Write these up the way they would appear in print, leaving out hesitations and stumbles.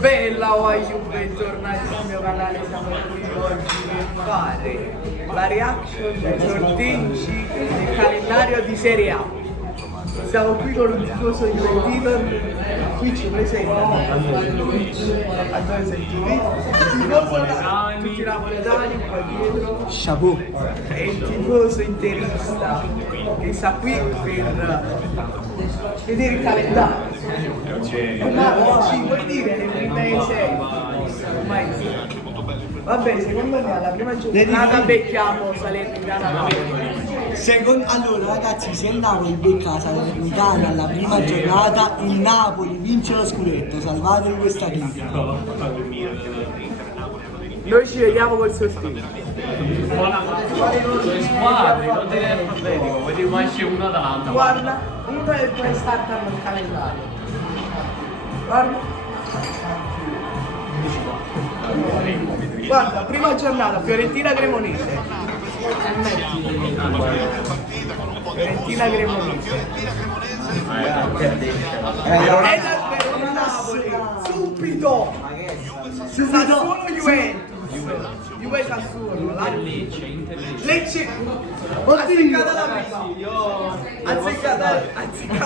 Bella Waiu, bentornati sul mio canale, siamo qui oggi per fare la reaction dei sorteggi del calendario di Serie A. Siamo qui con un tifoso juventino, qui ci presenta Twitch, tutti i napoletani qua dietro. Chapeau. E il tifoso interista che sta qui per vedere il calendario. Ma ci vuoi dire le prime sei? Vabbè, secondo me alla prima giornata becchiamo Salernitana. Allora ragazzi, se il Napoli becca la Salernitana alla prima giornata, il Napoli vince lo scudetto, salvatevi questa chicca. Noi ci vediamo col sorteggio. Le squadre, non te ne alfabetico, vedi mai c'è uno Atalanta. Guarda, uno è poi startano il calendario. Guarda. Guarda, prima giornata, Fiorentina Cremonese. Fiorentina Cremonese. E dal Verona Napoli. Subito! Sassuolo Juventus. Juve Sassuolo. Lecce. Azzeccata la prima. Azzeccata la prima.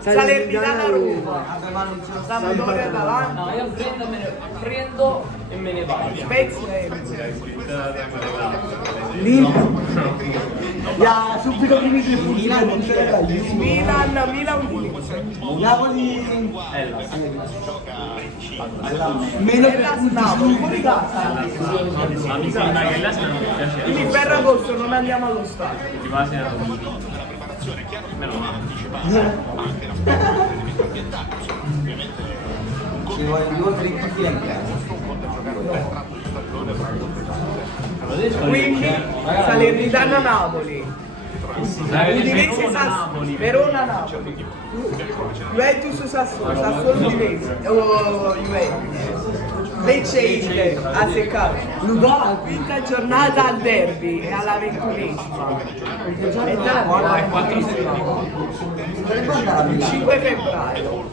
Salernitana Roma. Sampdoria Atalanta. No, io prendo e me ne vado. Spezia e Subito primi tre punti, Milan Udinese. Napoli Meno Napoli, fuori casa. Ma mi sembra che là non mi piace. Quindi Ferragosto non andiamo allo stadio. Di base era meno ci vogliono due o tre tipi Quindi Salernitana Napoli. Udinese Sassuolo. Verona Napoli. Juventus Sassuolo. Sassuolo Udinese. Juventus. Lecce Inter azzeccato. Quinta giornata al derby e alla 21esima. E dalla 5 febbraio.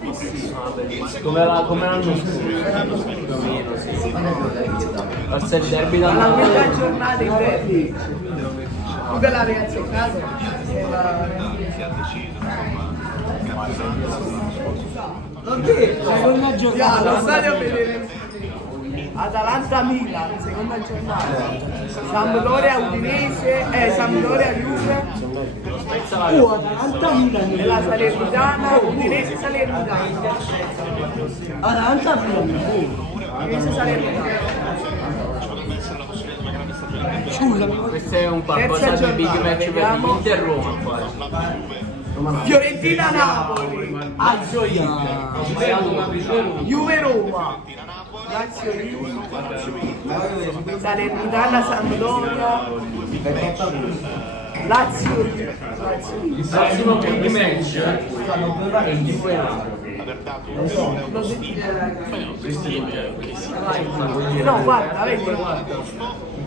come l'anno scorso. Meno, sì. Forse il derby da Alla quinta Napoli. giornata il derby. Tu che l'avevi azzeccato? seconda Lo giornata. stadio a vedere Atalanta Milan, seconda giornata. Sampdoria Udinese, Sampdoria Juve Atalanta Milan. e la Salernitana, Udinese Salernitana. Atalanta Milan. Udinese Salernitana. Scusami. Questo è un qualcosa di big match per l'Inter Roma qua. Fiorentina Napoli, Juve Roma, Lazio Juve, Salernitana Sampdoria, Lazio Il prossimo big match è il di no, guarda, vedi.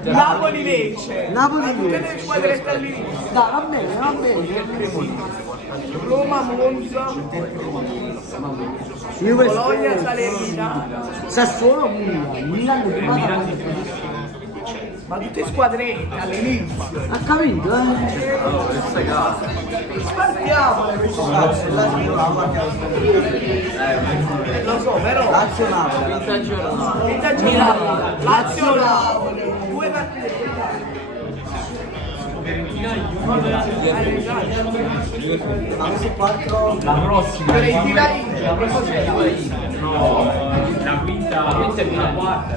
Napoli Lecce. Napoli tutte Lecce. le squadrette all'inizio. Dai, va bene, va bene. Roma Monza, Bologna Salernitana. Sassuolo Milan. Ma tutte squadrette all'inizio. Ha capito, questa gara. Spartiamole queste lo so, però. Lazio Napoli. Quinta giornata. Quinta giornata. Lazio Napoli. Due partite. Ma questi quattro. La prossima. Fiorentina Inter. La prossima è Juve Inter. No. La quinta è la quarta.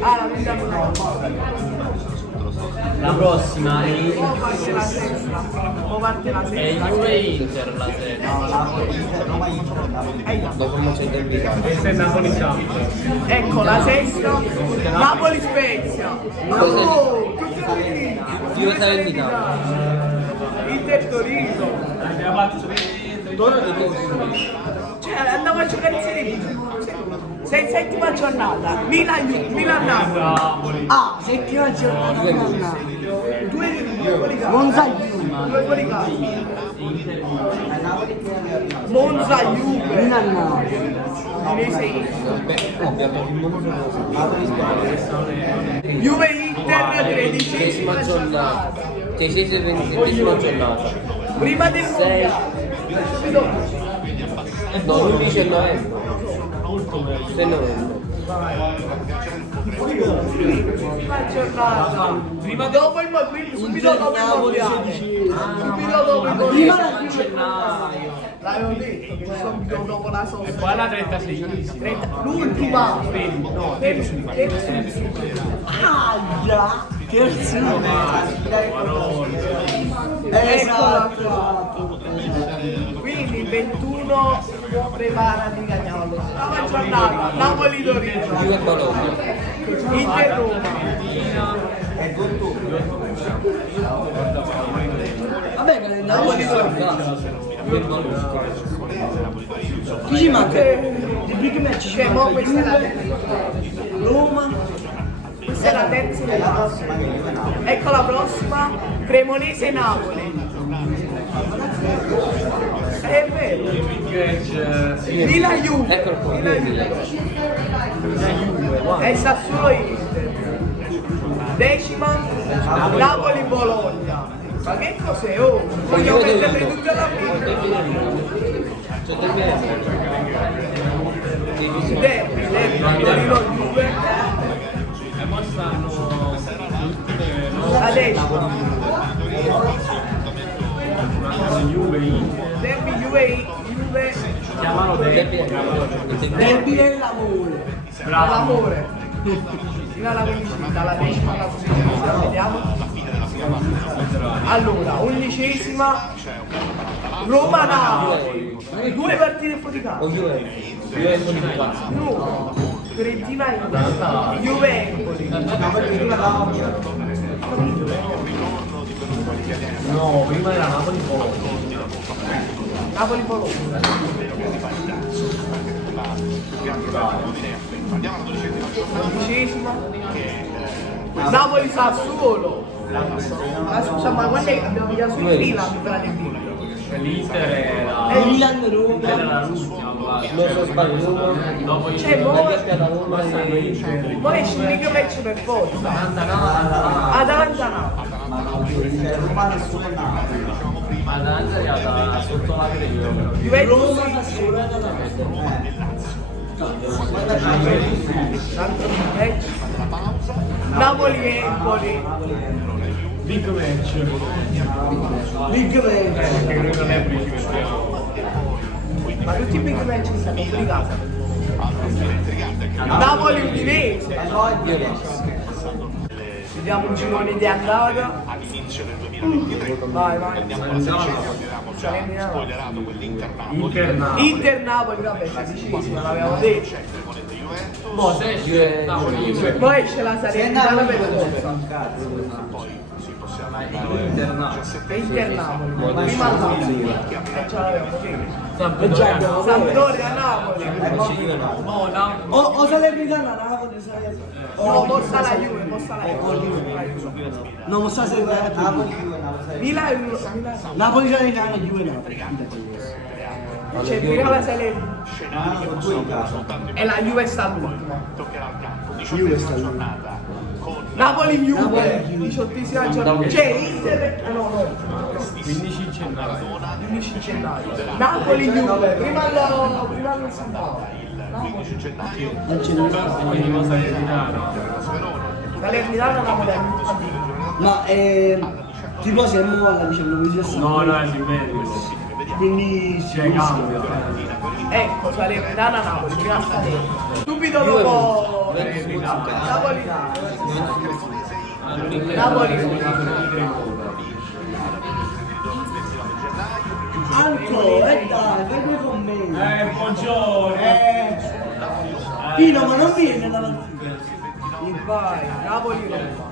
Ah, la quinta no. La prossima è Poi parte la sesta. Poi parte la sesta. Juve Inter la sesta. Dopo non c'è il Questa è Napoli Samp. Ecco la sesta. Napoli Spezia. Oh, tutte le Juve Salernitana. Inter Torino. Cioè andiamo a giocare in Serie B. Sei settima giornata. Milan Napoli. Ah, settima giornata. Due fuori casa. Monza Due fuori casa. Monza Juve, Milan Napoli. Udinese Juve Inter, 13ª giornata. 27ª giornata. Prima del mondiale. Subito. No, l'11 novembre. 6 novembre. Prima giornata. Dopo il mondiale. Subito dopo il mondiale. Subito dopo il Prima mondiale. la gennaio. L'avevo detto che subito dopo la E sosta. poi la 36esima. L'ultima. No, terzultima. Aia! Terzino. Esatto. Quindi il 21 preparati Cagnolo. Nuova giornata, Napoli Torino, Juve Bologna. Inter Roma. Vabbè, calendario ci sta. Juve Bologna. Chi ci manca? Di big match ci Cioè, mo manca questa è la Juve, terza. Roma. Questa è la terza della prossima. Ecco la prossima, Cremonese Napoli. È vero. Milan Juve. Eccolo qua. Milan Juve. E Sassuolo Inter. Decima, Napoli Bologna. Ma che cos'è? Oh, voglio metterle tutte alla fine. Derby, Torino Juve. E mo stanno La decima. Juve Inter. Derby Juve. Chiamano Derby. Derby e l'amore. L'amore. Fino alla vincita, la decima alla posizione. Vediamo. Allora, 11ª Roma-Napoli. 2 partite fuori casa. O Juve. Juve con il cazzo. No, Fiorentina Juve Empoli. No, prima era Napoli Bologna. Napoli Bologna. Undicesima. Napoli Sassuolo. Ma scusa, ma quando abbiamo via sul Milan per la Liga? L'Inter era... E Milan Roma. L'Inter era l'ultima, guarda. Non so sbaglio, Roma. Dopo il C'è La mo', piazza da Roma e... mo esce un big match per forza. Atalanta Napoli. Ma Atalanta è arrivata sotto la Creo. Juventus Roma, Sassuolo e Atalanta. Tanto match. Napoli Empoli. Big match. Big match. Che noi non è principe. Ma tutti i big match sono complicati. Napoli Udinese. Vediamo un girone di andata. Vai, vai. Inter Napoli. Inter Napoli, vabbè, 16esima, l'avevamo detto. Boh, se esce Napoli Juve. Poi c'è la Salernitana per forza. Inter Napoli. E Inter Napoli. Prima il Napoli. Ce l'avevamo detto. Sampdoria. Sampdoria Napoli. Oh, no. O Salernitana Napoli, Salernitana. No, mossa la Juve, mossa la Juve. No, ma sta Salernitana. Milan. Napoli Salernitana, Juve Napoli. C'è prima la Salernitana. E la Juve sta all'ultima. Juve sta lì. Napoli Juve, 18esima giornata. C'è Inter. No. 15 gennaio. 15 gennaio. Napoli Juve, prima il San Paolo. Non ce ne sta. Quindi cosa eliminare? Salernitana Napoli. Ma tipo siamo alla 19esima. No, no, è simmetrico. Quindi C'è cambio. Ecco, Salernitana Napoli, prima stagione. Subito dopo Napoli. Napoli. Anco, dai, fai con me. Buongiorno. Pino, ma non viene la partita. Vai, Napoli Roma.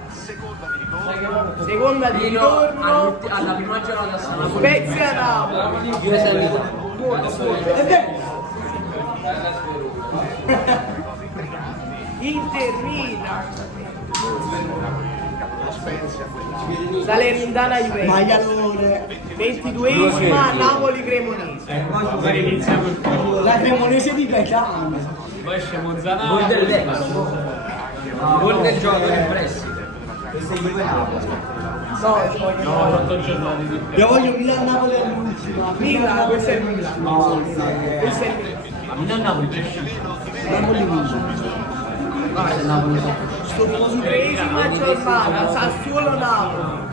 Seconda di ritorno. Alla prima giornata sarà Spezia Napoli. Juve Salernitana. È vero. Inter Milan. Salernitana Juventus. Maialone. 22esima Napoli Cremonese. Magari iniziamo il primo. La Cremonese di Gaetano. Poi esce Monzanato. Gol dell'ex. Gol del gioco in prestito. No, No, 8 giornate di Io voglio Milan-Napoli all'ultima. Milan, questo è il Milan. No, Questo è il Milan. Ma Milan Napoli c'è uscito. Napoli vince. Esima giornata, Sassuolo Napoli.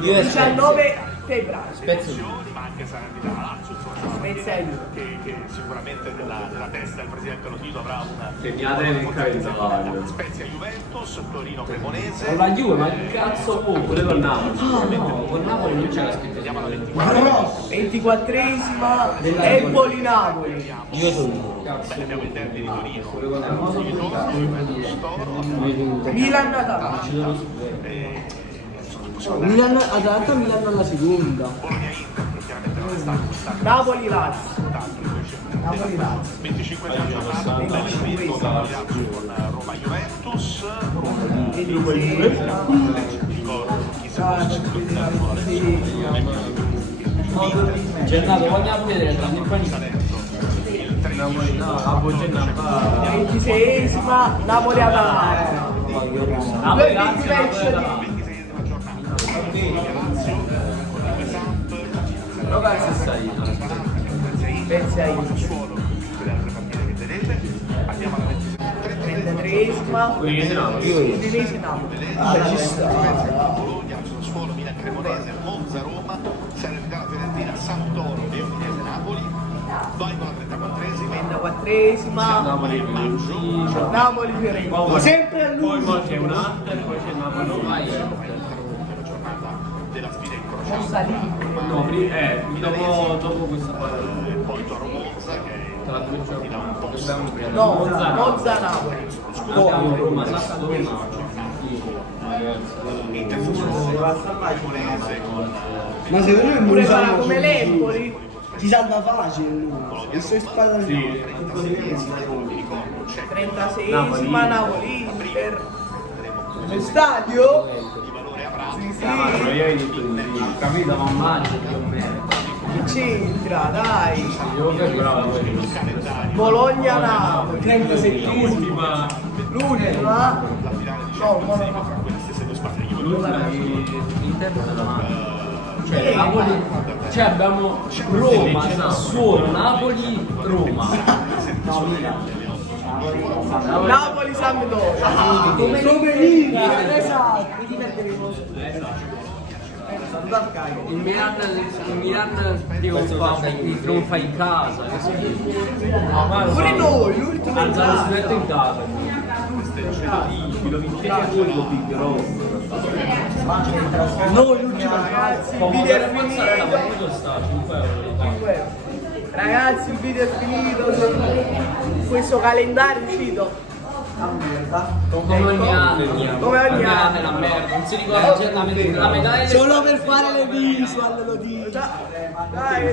19 febbraio. Spezzo. Spezia Juve. che sicuramente nella testa del presidente Lotito avrà una Segnate nel calendario. Spezia Juventus, Torino Cremonese. Con la Juve, ma che cazzo vuoi? Pure con Napoli. No, con Napoli non c'era scritto. Andiamo alla 24. 24esima Empoli Napoli. Io sono. Abbiamo il derby di Torino. Milan Natale. Milan, Atalanta Milan alla seconda. Napoli Lazio. Napoli Lazio. 25 giornata con Roma Juventus. Giornato, vogliamo vedere tra i panini. Napoli, no, a Bogenna. 26esima Napoli Atalanta. Napoli, Lazio, Napoli, Atalanta. Però che sta lì? Spezia Juve. 33esima Udinese Napoli. Udinese Napoli. Bologna, Sassuolo, Milan Cremonese, Monza Roma, Salernitana Fiorentina, Santoro e Udinese Napoli. Vai con la 34esima. 34esima Napoli, Maggio. Napoli Fiorentina. Poi Sempre all'ultimo. c'è un Hunter, poi c'è Napoli. Giornata della sfida incrociata. Non salito. No, dopo questa E poi Toro Monza che tra 2 giorni. No, Monza Napoli. Abbiamo Roma, Sassuolo, Ma secondo me Pure Monza fa come l'Empoli. ti salva facile lui. E se squadra di 36esima Napoli Inter. Lo stadio? Sì, sì. Io hai detto di sì, capito? Ma maggio più o meno. Che c'entra, dai. Io che bravo. Bologna Napoli. 37esima. L'ultima. L'ultima. No, L'ultima di Inter della cioè Napoli, cioè abbiamo Roma, Sassuolo, Napoli, Roma. Napoli Sampdoria. Come lì, esatto. Il Milan trionfa in casa. Pure noi, l'ultima Alza lo scudetto in casa. Noi l'ultima. Ragazzi, il video è Mozzarella finito. quanto sta? 5 euro. Ragazzi, il video è finito. Questo calendario è uscito. Come ogni anno. Come ogni anno. è la merda. Non si ricorda già la metà delle Solo per fare le visual lo dico. Dai.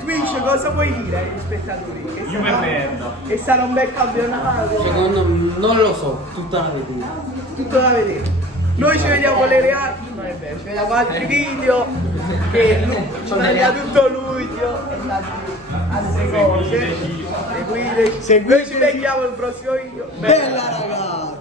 Twitch, cosa vuoi dire agli spettatori? Juve merda. Che sarà un bel campionato. Secondo me non lo so, tutta la vedere. Tutto da vedere. Noi ci vediamo con le reazioni, non è vero, ci vediamo con altri video che ci taglia tutto luglio e tante altre cose. Seguite. Noi ci vediamo al prossimo video. Bella ragazzi.